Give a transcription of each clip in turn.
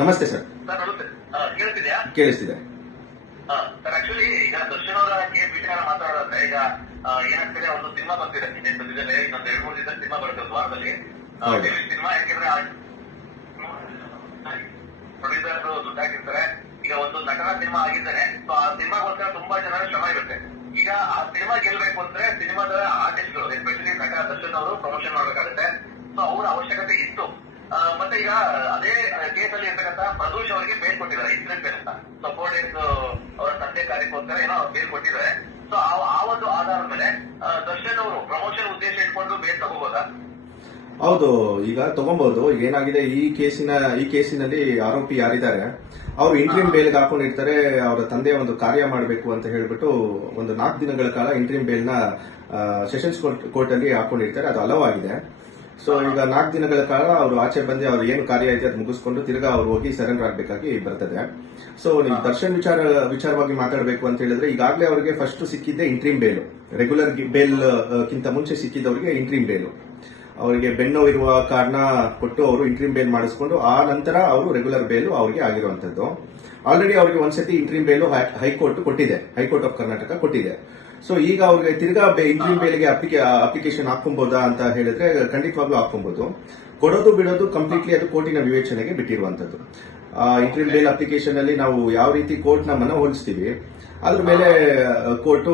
ನಮಸ್ತೆ ಸರ್. ಕೇಳಿಸ್ತಿದೆ. Sir actually ಈಗ ದರ್ಶನ್ ಅವರ ಕೇಸ್ ವಿಚಾರ ಮಾತಾಡೋದಾದ್ರೆ ಈಗ ಏನಾಗ್ತಿದೆ ಒಂದು ಸಿನಿಮಾ ಬರ್ತಿದೆ ಇನ್ನೇನ್ ಬಂದಿದೆ ಇನ್ನೊಂದ್ ಎರಡ್ ಮೂರು ದಿವಸ ಸಿನಿಮಾ ಬರುತ್ತೆ ಒಂದು ವಾರದಲ್ಲಿ. ಹೌದು. ಸಿನಿಮಾ ಯಾಕೆಂದ್ರೆ ಪ್ರೊಡ್ಯೂಸರ್ ದುಡ್ಡು ಹಾಕಿರ್ತಾರೆ ಈಗ ಒಂದು ನಟನ ಸಿನಿಮಾ ಆಗಿದ್ದಾನೆ. ಸೊ ಆ ಸಿನಿಮಾಗೋಸ್ಕರ ತುಂಬಾ ಜನರ ಶ್ರಮ ಇರುತ್ತೆ. ಈಗ ಆ ಸಿನಿಮಾ ಗೆಲ್ಬೇಕು ಅಂದ್ರೆ ಸಿನಿಮಾದ ಆರ್ಟಿಸ್ಟ್ಗಳು ಎಸ್ಪೆಷಲಿ ನಟ ದರ್ಶನ್ ಅವರು ಪ್ರಮೋಷನ್ ಮಾಡ್ಬೇಕಾಗುತ್ತೆ. ಸೊ ಅವ್ರ ಅವಶ್ಯಕತೆ ಇತ್ತು. ಮತ್ತೆ ಈಗ ಅದೇ ಕೊಟ್ಟಿದ್ದಾರೆ ಇನ್ಸಿಡೆಂಟ್ ಬೇಲ್ ಅಂತ. ಸೊ ಫೋರ್ ಡೇಸ್ ಅವರ ತಂದೆ ಕಾರ್ಯಕ್ಕೋಸ್ಕರ ಏನೋ ಬೇಲ್ ಕೊಟ್ಟಿದ್ದಾರೆ. ಸೊ ಆ ಒಂದು ಆಧಾರದ ಮೇಲೆ ದರ್ಶನ್ ಅವರು ಪ್ರಮೋಷನ್ ಉದ್ದೇಶ ಇಟ್ಕೊಂಡು ಬೇಲ್ ತಗೋಬೋದಾ? ಹೌದು ಈಗ ತಗೊಬಹುದು ಏನಾಗಿದೆ ಈ ಕೇಸಿನ ಈ ಕೇಸಿನಲ್ಲಿ ಆರೋಪಿ ಯಾರಿದ್ದಾರೆ? ಅವರು ಇಂಟ್ರೀಮ್ ಬೇಲ್ಗೆ ಹಾಕೊಂಡಿರ್ತಾರೆ ಅವರ ತಂದೆ ಒಂದು ಕಾರ್ಯ ಮಾಡಬೇಕು ಅಂತ ಹೇಳ್ಬಿಟ್ಟು ಒಂದು ನಾಲ್ಕು ದಿನಗಳ ಕಾಲ ಇಂಟ್ರೀಮ್ ಬೇಲ್ನ ಸೆಷನ್ಸ್ ಕೋರ್ಟ್ ಅಲ್ಲಿ ಹಾಕೊಂಡಿರ್ತಾರೆ. ಅದು ಅಲವಾಗಿದೆ. ಸೊ ಈಗ ನಾಲ್ಕು ದಿನಗಳ ಕಾಲ ಅವರು ಆಚೆ ಬಂದು ಅವ್ರು ಏನು ಕಾರ್ಯ ಐತೆ ಅದು ಮುಗಿಸ್ಕೊಂಡು ತಿರ್ಗಾ ಅವ್ರು ಹೋಗಿ ಸರೆಂಡರ್ ಆಗಬೇಕಾಗಿ ಬರ್ತದೆ. ಸೊ ನೀವು ದರ್ಶನ್ ವಿಚಾರ, ವಿಚಾರವಾಗಿ ಮಾತಾಡಬೇಕು ಅಂತ ಹೇಳಿದ್ರೆ ಈಗಾಗಲೇ ಅವರಿಗೆ ಫಸ್ಟ್ ಸಿಕ್ಕಿದ್ದೆ ಇಂಟ್ರೀಮ್ ಬೇಲ್ ರೆಗ್ಯುಲರ್ ಬೇಲ್ ಕಿಂತ ಮುಂಚೆ ಸಿಕ್ಕಿದ್ದವರಿಗೆ ಇಂಟ್ರೀಮ್ ಬೇಲ್ ಅವರಿಗೆ ಬೆನ್ನು ಇರುವ ಕಾರಣ ಕೊಟ್ಟು ಅವರು ಇಂಟ್ರೀಮ್ ಬೇಲ್ ಮಾಡಿಸ್ಕೊಂಡು ಆ ನಂತರ ಅವರು ರೆಗ್ಯುಲರ್ ಬೇಲು ಅವರಿಗೆ ಆಗಿರುವಂತದ್ದು. ಆಲ್ರೆಡಿ ಅವರಿಗೆ ಒಂದ್ಸತಿ ಇಂಟ್ರೀಮ್ ಬೇಲು ಹೈಕೋರ್ಟ್ ಕೊಟ್ಟಿದೆ. ಹೈಕೋರ್ಟ್ ಆಫ್ ಕರ್ನಾಟಕ ಕೊಟ್ಟಿದೆ. ಸೊ ಈಗ ಅವ್ರಿಗೆ ತಿರ್ಗಾ ಇಂಟ್ರೀಮ್ ಬೇಲಿಗೆ ಅಪ್ಲಿಕೇಶನ್ ಹಾಕೊಬಹುದಾ ಅಂತ ಹೇಳಿದ್ರೆ ಖಂಡಿತವಾಗ್ಲೂ ಹಾಕೊಬಹುದು ಕೊಡೋದು ಬಿಡೋದು ಕಂಪ್ಲೀಟ್ಲಿ ಅದು ಕೋರ್ಟಿನ ವಿವೇಚನೆಗೆ ಬಿಟ್ಟಿರುವಂತದ್ದು ಇಂಟ್ರೀಮ್ ಬೇಲ್ ಅಪ್ಲಿಕೇಶನ್ ಅಲ್ಲಿ ನಾವು ಯಾವ ರೀತಿ ಕೋರ್ಟ್ನ ಮನ ಹೋಲಿಸ್ತೀವಿ ಅದ್ರ ಮೇಲೆ ಕೋರ್ಟು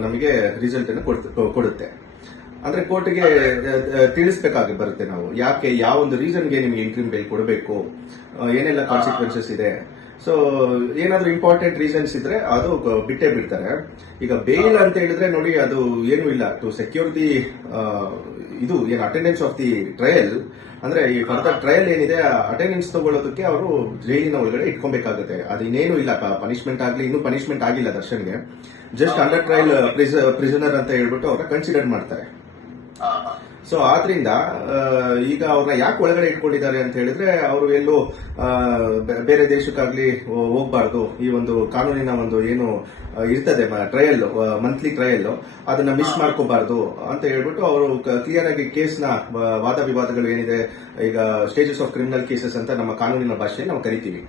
ನಮಗೆ ರಿಸಲ್ಟ್ ಅನ್ನು ಕೊಡುತ್ತೆ. ಅಂದ್ರೆ ಕೋರ್ಟ್ಗೆ ತಿಳಿಸಬೇಕಾಗಿ ಬರುತ್ತೆ ನಾವು. ಯಾಕೆ ಯಾವ ಒಂದು ರೀಸನ್ಗೆ ನಿಮ್ಗೆ ಇಂಟ್ರೀಮ್ ಬೇಲ್ ಕೊಡಬೇಕು? ಏನೆಲ್ಲ ಕಾನ್ಸಿಕ್ವೆನ್ಸಸ್ ಇದೆ? ಸೊ ಏನಾದ್ರೂ ಇಂಪಾರ್ಟೆಂಟ್ ರೀಸನ್ಸ್ ಇದ್ರೆ ಅದು ಬಿಟ್ಟೇ ಬಿಡ್ತಾರೆ. ಈಗ ಬೇಲ್ ಅಂತ ಹೇಳಿದ್ರೆ ನೋಡಿ, ಅದು ಏನು ಇಲ್ಲ. ಟು ಸೆಕ್ಯೂರ್ ದಿ ಇದು, ಏನು ಅಟೆಂಡೆನ್ಸ್ ಆಫ್ ದಿ ಟ್ರಯಲ್ ಅಂದ್ರೆ ಈ ಫರ್ದರ್ ಟ್ರಯಲ್ ಏನಿದೆ ಅಟೆಂಡೆನ್ಸ್ ತಗೊಳ್ಳೋದಕ್ಕೆ ಅವರು ಜೈಲಿನ ಒಳಗಡೆ ಇಟ್ಕೊಬೇಕಾಗುತ್ತೆ. ಅದು ಇನ್ನೇನು ಇಲ್ಲ. ಪನಿಷ್ಮೆಂಟ್ ಆಗಲಿ, ಇನ್ನೂ ಪನಿಷ್ಮೆಂಟ್ ಆಗಿಲ್ಲ ದರ್ಶನ್ಗೆ. ಜಸ್ಟ್ ಅಂಡರ್ ಟ್ರಯಲ್ ಪ್ರಿಸನರ್ ಅಂತ ಹೇಳ್ಬಿಟ್ಟು ಅವ್ರನ್ನ ಕನ್ಸಿಡರ್ ಮಾಡ್ತಾರೆ. ಸೊ ಆದ್ರಿಂದ ಈಗ ಅವ್ರನ್ನ ಯಾಕೆ ಒಳಗಡೆ ಇಟ್ಕೊಂಡಿದ್ದಾರೆ ಅಂತ ಹೇಳಿದ್ರೆ ಅವರು ಎಲ್ಲೂ ಬೇರೆ ದೇಶಕ್ಕಾಗ್ಲಿ ಹೋಗ್ಬಾರ್ದು ಈ ಒಂದು ಕಾನೂನಿನ ಒಂದು ಏನು ಇರ್ತದೆ ಟ್ರಯಲ್ ಮಂತ್ಲಿ ಟ್ರಯಲ್ ಅದನ್ನ ಮಿಸ್ ಮಾಡ್ಕೋಬಾರ್ದು ಅಂತ ಹೇಳ್ಬಿಟ್ಟು ಅವರು ಕ್ಲಿಯರ್ ಆಗಿ ಕೇಸ್ನ ವಾದ ವಿವಾದಗಳು ಏನಿದೆ ಈಗ ಸ್ಟೇಜಸ್ ಆಫ್ ಕ್ರಿಮಿನಲ್ ಕೇಸಸ್ ಅಂತ ನಮ್ಮ ಕಾನೂನಿನ ಭಾಷೆಯಲ್ಲಿ ನಾವು ಕರಿತೀವಿ.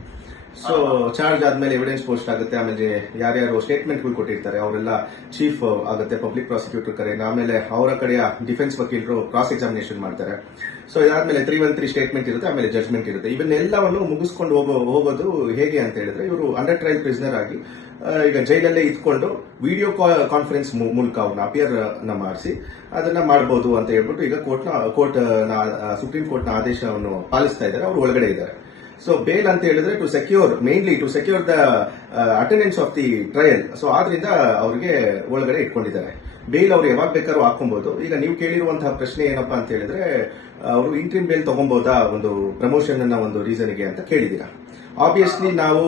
ಸೊ ಚಾರ್ಜ್ ಆದ್ಮೇಲೆ ಎವಿಡೆನ್ಸ್ ಪೋಸ್ಟ್ ಆಗುತ್ತೆ, ಆಮೇಲೆ ಯಾರ್ಯಾರು ಸ್ಟೇಟ್ಮೆಂಟ್ಗಳು ಕೊಟ್ಟಿರ್ತಾರೆ, ಅವರೆಲ್ಲ ಚೀಫ್ ಆಗುತ್ತೆ ಪಬ್ಲಿಕ್ ಪ್ರಾಸಿಕ್ಯೂಟರ್ ಕರೆ ಆಮೇಲೆ ಅವರ ಕಡೆಯ ಡಿಫೆನ್ಸ್ ವಕೀಲರು ಕ್ರಾಸ್ ಎಕ್ಸಾಮಿನೇಷನ್ ಮಾಡ್ತಾರೆ. ಸೊ ಇದಾದ್ಮೇಲೆ ತ್ರೀ ಒನ್ ತ್ರೀ ಸ್ಟೇಟ್ಮೆಂಟ್ ಇರುತ್ತೆ, ಆಮೇಲೆ ಜಡ್ಜ್ಮೆಂಟ್ ಇರುತ್ತೆ. ಇವನ್ನೆಲ್ಲವನ್ನು ಮುಗಿಸ್ಕೊಂಡು ಹೋಗೋ, ಹೋಗೋದು ಹೇಗೆ ಅಂತ ಹೇಳಿದ್ರೆ, ಇವರು ಅಂಡರ್ ಟ್ರಯಲ್ ಪ್ರಿಸನರ್ ಆಗಿ ಈಗ ಜೈಲಲ್ಲೇ ಇದ್ಕೊಂಡು ವಿಡಿಯೋ ಕಾನ್ಫರೆನ್ಸ್ ಮೂಲಕ ಅವ್ರನ್ನ ಅಪಿಯರ್ನ ಮಾಡಿಸಿ, ಅದನ್ನ ಮಾಡಬಹುದು ಅಂತ ಹೇಳ್ಬಿಟ್ಟು ಈಗ ಕೋರ್ಟ್ನ ಕೋರ್ಟ್ ಸುಪ್ರೀಂ ಕೋರ್ಟ್ನ ಆದೇಶವನ್ನು ಪಾಲಿಸ್ತಾ ಇದ್ದಾರೆ, ಅವರು ಒಳಗಡೆ ಇದ್ದಾರೆ. ಸೊ ಬೇಲ್ ಅಂತ ಹೇಳಿದ್ರೆ to secure mainly to secure the attendance of the trial so ಆದ್ರಿಂದ ಅವರಿಗೆ ಒಳಗಡೆ ಇಟ್ಕೊಂಡಿದ್ದಾರೆ. ಬೇಲ್ ಅವ್ರು ಯಾವಾಗ ಬೇಕಾದ್ರೂ ಹಾಕೊಬಹುದು ಈಗ ನೀವು ಕೇಳಿರುವಂತಹ ಪ್ರಶ್ನೆ ಏನಪ್ಪಾ ಅಂತ ಹೇಳಿದ್ರೆ ಅವರು ಇಂಟ್ರಿಮ್ ಬೇಲ್ ತಗೊಬಹುದಾ ಒಂದು ಪ್ರಮೋಷನ್ ಅನ್ನ, ಒಂದು ರೀಸನ್ಗೆ ಅಂತ ಕೇಳಿದೀರಾ ಆಬ್ವಿಯಸ್ಲಿ ನಾವು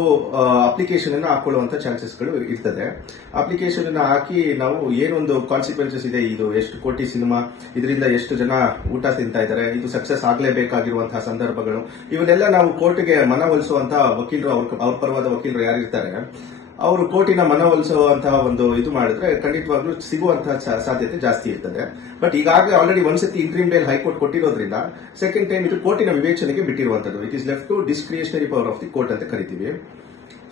ಅಪ್ಲಿಕೇಶನ್ ಅನ್ನು ಹಾಕೊಳ್ಳುವಂತ ಚಾನ್ಸಸ್ಗಳು ಇರ್ತದೆ. ಅಪ್ಲಿಕೇಶನ್ ಅನ್ನು ಹಾಕಿ ನಾವು ಏನೊಂದು ಕಾನ್ಸಿಕ್ವೆನ್ಸಸ್ ಇದೆ, ಇದು ಎಷ್ಟು ಕೋಟಿ ಸಿನಿಮಾ, ಇದರಿಂದ ಎಷ್ಟು ಜನ ಊಟ ತಿಂತಾ ಇದ್ದಾರೆ, ಇದು ಸಕ್ಸಸ್ ಆಗಲೇಬೇಕಾಗಿರುವಂತಹ ಸಂದರ್ಭಗಳು, ಇವನ್ನೆಲ್ಲ ನಾವು ಕೋರ್ಟ್ಗೆ ಮನವೊಲಿಸುವಂತಹ ವಕೀಲರು, ಅವ್ರ ಅವ್ರ ಪರವಾದ ವಕೀಲರು ಯಾರಿರ್ತಾರೆ? ಅವರು ಕೋರ್ಟಿನ ಮನವೊಲಿಸುವಂತಹ ಒಂದು ಇದು ಮಾಡಿದ್ರೆ ಖಂಡಿತವಾಗ್ಲೂ ಸಿಗುವಂತಹ ಸಾಧ್ಯತೆ ಜಾಸ್ತಿ ಇರ್ತದೆ. ಬಟ್ ಈಗಾಗಲೇ ಆಲ್ರೆಡಿ ಒಂದ್ಸತಿ ಇಂಟ್ರೀಮ್ ಬೇಲ್ ಹೈಕೋರ್ಟ್ ಕೊಟ್ಟಿರೋದ್ರಿಂದ ಸೆಕೆಂಡ್ ಟೈಮ್ ಇದು ಕೋರ್ಟಿನ ವಿವೇಚನೆಗೆ ಬಿಟ್ಟಿರುವಂತದ್ದು. It is left to discretionary power of the court ಅಂತ ಕರಿತೀವಿ.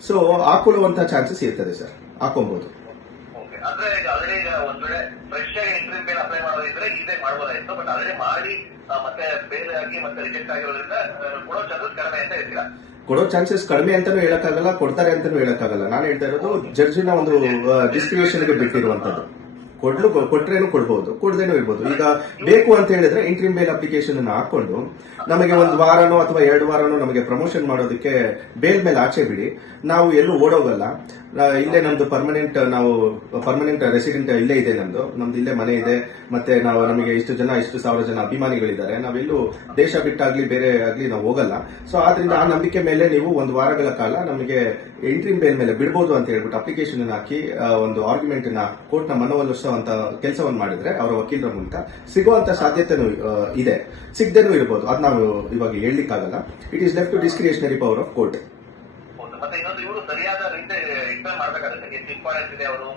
ಸೊ ಹಾಕೊಳ್ಳುವಂತಹ ಚಾನ್ಸಸ್ ಇರ್ತದೆ ಸರ್ ಹಾಕೊಬಹುದು ಮಾಡಿ ಮತ್ತೆ ಬೇರೆಯಾಗಿ ಮತ್ತೆ ರಿಜೆಕ್ಟ್ ಆಗಿರೋದ್ರಿಂದ ಕೊಡೋ ಚಾನ್ಸಸ್ ಕಡಿಮೆ ಅಂತ ಹೇಳ್ತೀರಾ? ಕೊಡೋ ಚಾನ್ಸಸ್ ಕಡಿಮೆ ಅಂತಾನೂ ಹೇಳಕ್ಕಾಗಲ್ಲ, ಕೊಡ್ತಾರೆ ಅಂತಾನೂ ಹೇಳಕ್ಕಾಗಲ್ಲ. ನಾನು ಹೇಳ್ತಾ ಇರೋದು, ಜಡ್ಜಿನ ಒಂದು ಡಿಸ್ಕ್ರಿಯೇಷನ್ಗೆ ಬಿಟ್ಟಿರುವಂತದ್ದು ಕೊಡ್ಲು ಕೊಟ್ರೇನು ಕೊಡ್ಬೋದು, ಕೊಡದೇನೂ ಇರ್ಬೋದು. ಈಗ ಬೇಕು ಅಂತ ಹೇಳಿದ್ರೆ ಇಂಟ್ರಿಮ್ ಬೇಲ್ ಅಪ್ಲಿಕೇಶನ್ ಅನ್ನು ಹಾಕೊಂಡು ನಮಗೆ ಒಂದು ವಾರನೋ ಅಥವಾ ಎರಡು ವಾರನೋ ನಮಗೆ ಪ್ರಮೋಷನ್ ಮಾಡೋದಕ್ಕೆ ಬೇಲ್ ಮೇಲೆ ಆಚೆ ಬಿಡಿ. ನಾವು ಎಲ್ಲೂ ಓಡೋಗಲ್ಲ. ಇಲ್ಲೇ ನಮ್ದು ಪರ್ಮನೆಂಟ್ ನಾವು ಪರ್ಮನೆಂಟ್ ರೆಸಿಡೆಂಟ್ ಇಲ್ಲೇ ಇದೆ ನಮ್ದು. ನಮ್ದು ಇಲ್ಲೇ ಮನೆ ಇದೆ. ಮತ್ತೆ ನಾವು ನಮಗೆ ಇಷ್ಟು ಜನ, ಇಷ್ಟು ಸಾವಿರ ಜನ ಅಭಿಮಾನಿಗಳಿದ್ದಾರೆ. ನಾವೆಲ್ಲೂ ದೇಶ ಬಿಟ್ಟಾಗ್ಲಿ, ಬೇರೆ ಆಗ್ಲಿ ನಾವು ಹೋಗಲ್ಲ. ಸೊ ಆದ್ರಿಂದ ಆ ನಂಬಿಕೆ ಮೇಲೆ ನೀವು ಒಂದು ವಾರಗಳ ಕಾಲ ನಮಗೆ ಎಂಟ್ರಿಮ್ ಬೇಲ್ ಮೇಲೆ ಬಿಡ್ಬೋದು ಅಂತ ಹೇಳ್ಬಿಟ್ಟು ಅಪ್ಲಿಕೇಶನ್ ಹಾಕಿ ಒಂದು ಆರ್ಗ್ಯುಮೆಂಟ್ನ ಕೋರ್ಟ್ನ ಮನವೊಲಿಸುವಂತ ಕೆಲಸವನ್ನು ಮಾಡಿದ್ರೆ ಅವರ ವಕೀಲರ ಮೂಲಕ ಸಿಗುವಂತ ಸಾಧ್ಯತೆನೂ ಇದೆ. ಸಿಗದೇನೂ ಇರಬಹುದು ಅದ್ ನಾವು ಇವಾಗ ಹೇಳಲಿಕ್ಕಾಗಲ್ಲ. It is left to discretionary power of court. ಮತ್ತೆ ಇನ್ನೊಂದು ಇವರು ಸರಿಯಾದ ರೀತಿ ಎಕ್ಸ್ಪ್ಲೇನ್ ಮಾಡ್ಬೇಕಾಗುತ್ತೆ. ಇಂಪಾರ್ಟೆನ್ಸ್ ಇದೆ ಅವರು.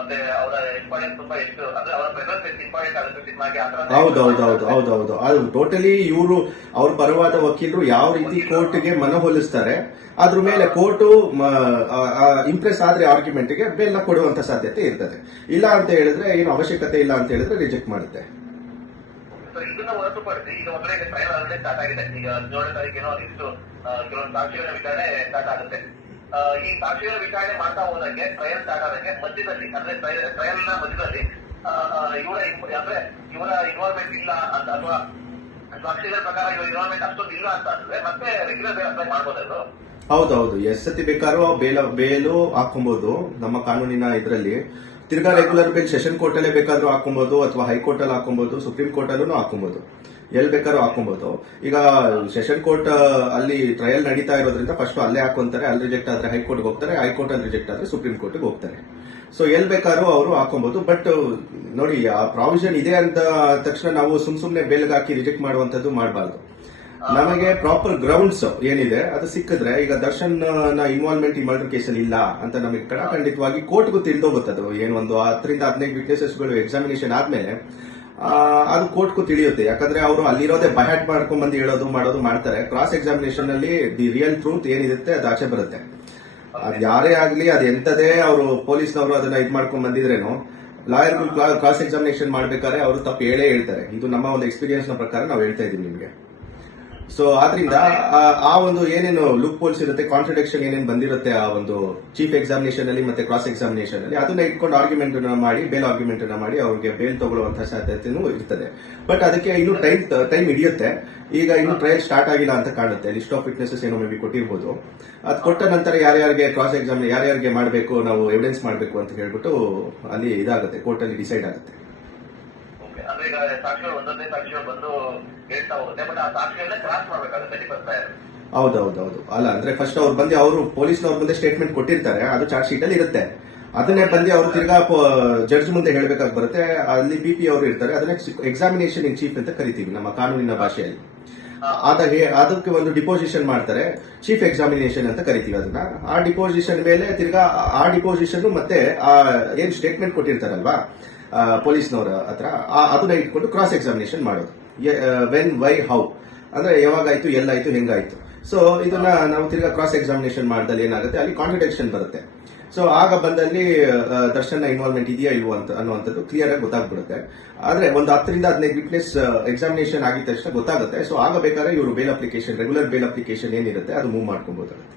ಮತ್ತೆ ಅವರ ಇಂಪಾರ್ಟೆನ್ಸ್ ತುಂಬಾ ಎಷ್ಟು ಅಂದ್ರೆ ಅವರ ಪ್ರೆಸೆನ್ಸ್ ಎಷ್ಟು ಇಂಪಾರ್ಟೆಂಟ್ ಆಗುತ್ತೆ ಸಿನಿಮಾಗೆ. ಆ ತರ ಹೌದೌದೌದು ಹೌದೌದು ಅದು ಟೋಟಲಿ ಇವರು ಅವ್ರ ಪರವಾದ ವಕೀಲರು ಯಾವ ರೀತಿ ಕೋರ್ಟ್ಗೆ ಮನವೊಲಿಸ್ತಾರೆ ಅದ್ರ ಮೇಲೆ ಕೋರ್ಟು ಇಂಪ್ರೆಸ್ ಆದ್ರೆ ಆರ್ಗ್ಯುಮೆಂಟ್ಗೆ ಬೆಲ್ಲ ಕೊಡುವಂತ ಸಾಧ್ಯತೆ ಇರ್ತದೆ. ಇಲ್ಲ ಅಂತ ಹೇಳಿದ್ರೆ ಏನು ಅವಶ್ಯಕತೆ ಇಲ್ಲ ಅಂತ ಹೇಳಿದ್ರೆ ರಿಜೆಕ್ಟ್ ಮಾಡುತ್ತೆ. ಸೊ ಇದನ್ನ ಹೊರತುಪಡಿಸಿ ಈಗ ಒಂದ್ ಕಡೆ ಟ್ರಯಲ್ ಆಲ್ರೆಡಿ ಸ್ಟಾರ್ಟ್ ಆಗಿದೆ. ಈಗ ಇಷ್ಟು ಕೆಲವೊಂದು ಸಾಕ್ಷಿಗಳ ವಿಚಾರಣೆ ಸ್ಟಾರ್ಟ್ ಆಗುತ್ತೆ. ಈ ಸಾಕ್ಷಿಗಳ ವಿಚಾರಣೆ ಮಾಡ್ತಾ ಹೋದಂಗೆ ಟ್ರಯಲ್ ಸ್ಟಾರ್ಟ್ ಆದಂಗೆ ಮಧ್ಯದಲ್ಲಿ, ಅಂದ್ರೆ ಟ್ರಯಲ್ನ ಮಧ್ಯದಲ್ಲಿ ಇವರ ಅಂದ್ರೆ ಇವರ ಇನ್ವಾಲ್ವ್ಮೆಂಟ್ ಇಲ್ಲ ಅಂತ ಅಥವಾ ಸಾಕ್ಷಿಗಳ ಪ್ರಕಾರ ಇವರ ಇನ್ವಾಲ್ವ್ಮೆಂಟ್ ಅಷ್ಟೊಂದು ಇಲ್ಲ ಅಂತ ಅಂದ್ರೆ ಮತ್ತೆ ರೆಗ್ಯುಲರ್ ಬೇಲ್ ಅಪ್ಲೈ ಹೌದು ಹೌದೌದು ಎಸ್ ಸತಿ ಬೇಕಾದ್ರೂ ಬೇಲ ಬೇಲು ಹಾಕೊಬಹುದು ನಮ್ಮ ಕಾನೂನಿನ ಇದರಲ್ಲಿ. ತಿರ್ಗಾ ರೆಗ್ಯುಲರ್ ಬೇಲ್ ಸೆಷನ್ ಕೋರ್ಟ್ ಅಲ್ಲೇ ಬೇಕಾದ್ರೂ ಹಾಕೊಬಹುದು ಅಥವಾ ಹೈಕೋರ್ಟ್ ಅಲ್ಲಿ ಹಾಕೊಬಹುದು ಸುಪ್ರೀಂ ಕೋರ್ಟ್ ಅಲ್ಲೂ ಹಾಕೊಬಹುದು ಎಲ್ಲಿ ಬೇಕಾದ್ರೂ ಹಾಕೊಬಹುದು ಈಗ ಸೆಷನ್ ಕೋರ್ಟ್ ಅಲ್ಲಿ ಟ್ರಯಲ್ ನಡೀತಾ ಇರೋದ್ರಿಂದ ಫಸ್ಟ್ ಅಲ್ಲೇ ಹಾಕೊಂತಾರೆ ಅಲ್ಲಿ ರಿಜೆಕ್ಟ್ ಆದ್ರೆ ಹೈಕೋರ್ಟ್ಗೆ ಹೋಗ್ತಾರೆ ಹೈಕೋರ್ಟ್ ಅಲ್ಲಿ ರಿಜೆಕ್ಟ್ ಆದ್ರೆ ಸುಪ್ರೀಂ ಕೋರ್ಟ್ಗೆ ಹೋಗ್ತಾರೆ. ಸೊ ಎಲ್ಲಿ ಬೇಕಾದ್ರೂ ಅವರು ಹಾಕೊಬಹುದು ಬಟ್ ನೋಡಿ, ಆ ಪ್ರಾವಿಷನ್ ಇದೆ ಅಂತ ತಕ್ಷಣ ನಾವು ಸುಮ್ ಸುಮ್ನೆ ಬೇಲ್ಗೆ ಹಾಕಿ ರಿಜೆಕ್ಟ್ ಮಾಡುವಂತದ್ದು ಮಾಡಬಾರ್ದು. ನಮಗೆ ಪ್ರಾಪರ್ ಗ್ರೌಂಡ್ಸ್ ಏನಿದೆ, ಅದು ಸಿಕ್ಕಿದ್ರೆ ಈಗ ದರ್ಶನ್ನ ಇನ್ವಾಲ್ವ್ಮೆಂಟ್ ಈ ಮರ್ಡರ್ ಕೇಸಲ್ಲಿ ಇಲ್ಲ ಅಂತ ನಮಗೆ ಖಂಡಿತವಾಗಿ ಕೋರ್ಟ್ಗೂ ತಿಳಿದೋಗುತ್ತೆ ಅದು. ಏನು ಒಂದು ಹತ್ತರಿಂದ ಹದಿನೈದು ವಿಟ್ನೆಸಸ್ಗಳು ಎಕ್ಸಾಮಿನೇಷನ್ ಆದ್ಮೇಲೆ ಅದು ಕೋರ್ಟ್ಗೂ ತಿಳಿಯುತ್ತೆ. ಯಾಕಂದ್ರೆ ಅವರು ಅಲ್ಲಿರೋದೇ ಬಹ್ಯಾಟ್ ಮಾಡ್ಕೊಂಡ್ ಬಂದು ಹೇಳೋದು, ಮಾಡೋದು ಮಾಡ್ತಾರೆ. ಕ್ರಾಸ್ ಎಕ್ಸಾಮಿನೇಷನ್ ಅಲ್ಲಿ ದಿ ರಿಯಲ್ ಟ್ರೂತ್ ಏನಿರುತ್ತೆ ಅದು ಆಚೆ ಬರುತ್ತೆ. ಅದ್ ಯಾರೇ ಆಗ್ಲಿ, ಅದ್ ಎಂತದೇ ಅವರು ಪೊಲೀಸ್ನವರು ಅದನ್ನ ಇದು ಮಾಡ್ಕೊಂಡ್ ಬಂದಿದ್ರೇನು, ಲಾಯರ್ಗಳು ಕ್ರಾಸ್ ಎಕ್ಸಾಮಿನೇಷನ್ ಮಾಡ್ಬೇಕಾದ್ರೆ ಅವರು ತಪ್ಪು ಹೇಳೇ ಹೇಳ್ತಾರೆ. ಇದು ನಮ್ಮ ಒಂದು ಎಕ್ಸ್ಪೀರಿಯನ್ಸ್ನ ಪ್ರಕಾರ ನಾವು ಹೇಳ್ತಾ ಇದೀವಿ ನಿಮ್ಗೆ. ಸೊ ಆದ್ರಿಂದ ಆ- ಒಂದು ಏನೇನು ಲುಕ್ ಪೋಲ್ಸ್ ಇರುತ್ತೆ ಕಾಂಟ್ರಡಿಕ್ಷನ್ ಏನೇನು ಬಂದಿರುತ್ತೆ ಆ ಒಂದು ಚೀಫ್ ಎಕ್ಸಾಮಿನೇಷನ್ ಅಲ್ಲಿ ಮತ್ತೆ ಕ್ರಾಸ್ ಎಕ್ಸಾಮಿನೇಷನ್ ಅಲ್ಲಿ ಅದನ್ನ ಇಟ್ಕೊಂಡು ಆರ್ಗ್ಯುಮೆಂಟ್ ಮಾಡಿ ಬೇಲ್ ಆರ್ಗ್ಯುಮೆಂಟ್ ಮಾಡಿ ಅವ್ರಿಗೆ ಬೇಲ್ ತಗೊಳ್ಳುವಂತಹ ಸಾಧ್ಯತೆನೂ ಇರ್ತದೆ. ಬಟ್ ಅದಕ್ಕೆ ಇನ್ನು ಟೈಮ್ ಟೈಮ್ ಹಿಡಿಯುತ್ತೆ. ಈಗ ಇನ್ನು ಟ್ರಯಲ್ ಸ್ಟಾರ್ಟ್ ಆಗಿಲ್ಲ ಅಂತ ಕಾಣುತ್ತೆ. ಲಿಸ್ಟ್ ಆಫ್ ವಿಟ್ನೆಸಸ್ ಏನೋ ಮೇ ಬಿ ಕೊಟ್ಟಿರ್ಬೋದು. ಅದು ಕೊಟ್ಟ ನಂತರ ಯಾರ್ಯಾರಿಗೆ ಕ್ರಾಸ್ ಎಕ್ಸಾಮ್ ಯಾರ್ಯಾರಿಗೆ ಮಾಡಬೇಕು ನಾವು ಎವಿಡೆನ್ಸ್ ಮಾಡಬೇಕು ಅಂತ ಹೇಳ್ಬಿಟ್ಟು ಅಲ್ಲಿ ಇದಾಗುತ್ತೆ ಕೋರ್ಟ್ ಅಲ್ಲಿ ಡಿಸೈಡ್ ಆಗುತ್ತೆ. ಈಗ ಸಾಕ್ಷಿಗಳು ಒಂದೊಂದೇ ಸಾಕ್ಷಿಗಳು ಬಂದು ಹೇಳ್ತಾ ಹೋಗುತ್ತೆ. ಬಟ್ ಆ ಸಾಕ್ಷಿಗಳನ್ನ ಕ್ರಾಸ್ ಮಾಡ್ಬೇಕಾಗುತ್ತೆ ಡಿಫೆನ್ಸ್ ಲಾಯರ್ ಹೌದೌದೌದು. ಅಲ್ಲ ಅಂದ್ರೆ ಫಸ್ಟ್ ಅವ್ರು ಬಂದು ಅವರು ಪೊಲೀಸ್ನವ್ರ ಮುಂದೆ ಸ್ಟೇಟ್ಮೆಂಟ್ ಕೊಟ್ಟಿರ್ತಾರೆ. ಅದು ಚಾರ್ಜ್ ಶೀಟ್ ಅಲ್ಲಿ ಇರುತ್ತೆ. ಅದನ್ನೇ ಬಂದು ಅವ್ರು ತಿರ್ಗಾ ಜಡ್ಜ್ ಮುಂದೆ ಹೇಳ್ಬೇಕಾಗಿ ಬರುತ್ತೆ. ಅಲ್ಲಿ ಬಿ ಪಿ ಅವರು ಇರ್ತಾರೆ. ಅದನ್ನ ಎಕ್ಸಾಮಿನೇಷನ್ ಇನ್ ಚೀಫ್ ಅಂತ ಕರಿತೀವಿ ನಮ್ಮ ಕಾನೂನಿನ ಭಾಷೆಯಲ್ಲಿ. ಆದಾಗ ಹೇ- ಅದಕ್ಕೆ ಒಂದು ಡಿಪೋಸಿಷನ್ ಮಾಡ್ತಾರೆ. ಚೀಫ್ ಎಕ್ಸಾಮಿನೇಷನ್ ಅಂತ ಕರಿತೀವಿ ಅದನ್ನ. ಆ ಡಿಪೋಸಿಷನ್ ಮೇಲೆ ತಿರ್ಗಾ ಆ ಡಿಪೋಸಿಷನ್ ಮತ್ತೆ ಆ ಏನ್ ಸ್ಟೇಟ್ಮೆಂಟ್ ಕೊಟ್ಟಿರ್ತಾರಲ್ವಾ? ಪೊಲೀಸ್ನವರ ಹತ್ರ ಅದನ್ನ ಇಟ್ಕೊಂಡು ಕ್ರಾಸ್ ಎಕ್ಸಾಮಿನೇಷನ್ ಮಾಡೋದು. ವೆನ್ ವೈ ಹೌ ಅಂದ್ರೆ ಯಾವಾಗಾಯ್ತು, ಎಲ್ಲಾಯ್ತು, ಹೆಂಗಾಯ್ತು. ಸೊ ಇದನ್ನ ನಾವು ತಿರ್ಗಾ ಕ್ರಾಸ್ ಎಕ್ಸಾಮಿನೇಷನ್ ಮಾಡಿದಲ್ಲಿ ಏನಾಗುತ್ತೆ, ಅಲ್ಲಿ ಕಾಂಟ್ರಡಿಕ್ಷನ್ ಬರುತ್ತೆ. ಸೊ ಆಗ ಬಂದಲ್ಲಿ ದರ್ಶನ ಇನ್ವಾಲ್ವ್ಮೆಂಟ್ ಇದೆಯಾ ಇಲ್ವೋ ಅಂತ ಅನ್ನುವಂಥದ್ದು ಕ್ಲಿಯರ್ ಆಗಿ ಗೊತ್ತಾಗ್ಬಿಡುತ್ತೆ. ಆದ್ರೆ ಒಂದು ಹತ್ತರಿಂದ ಹದಿನೈದು ವಿಟ್ನೆಸ್ ಎಕ್ಸಾಮಿನೇಷನ್ ಆಗಿದ ತಕ್ಷಣ ಗೊತ್ತಾಗುತ್ತೆ. ಸೊ ಆಗ ಬೇಕಾದ್ರೆ ಇವರು bail application regular bail application ಏನಿರುತ್ತೆ, ಅದು ಮೂವ್ ಮಾಡ್ಕೊಬಹುದಾಗುತ್ತೆ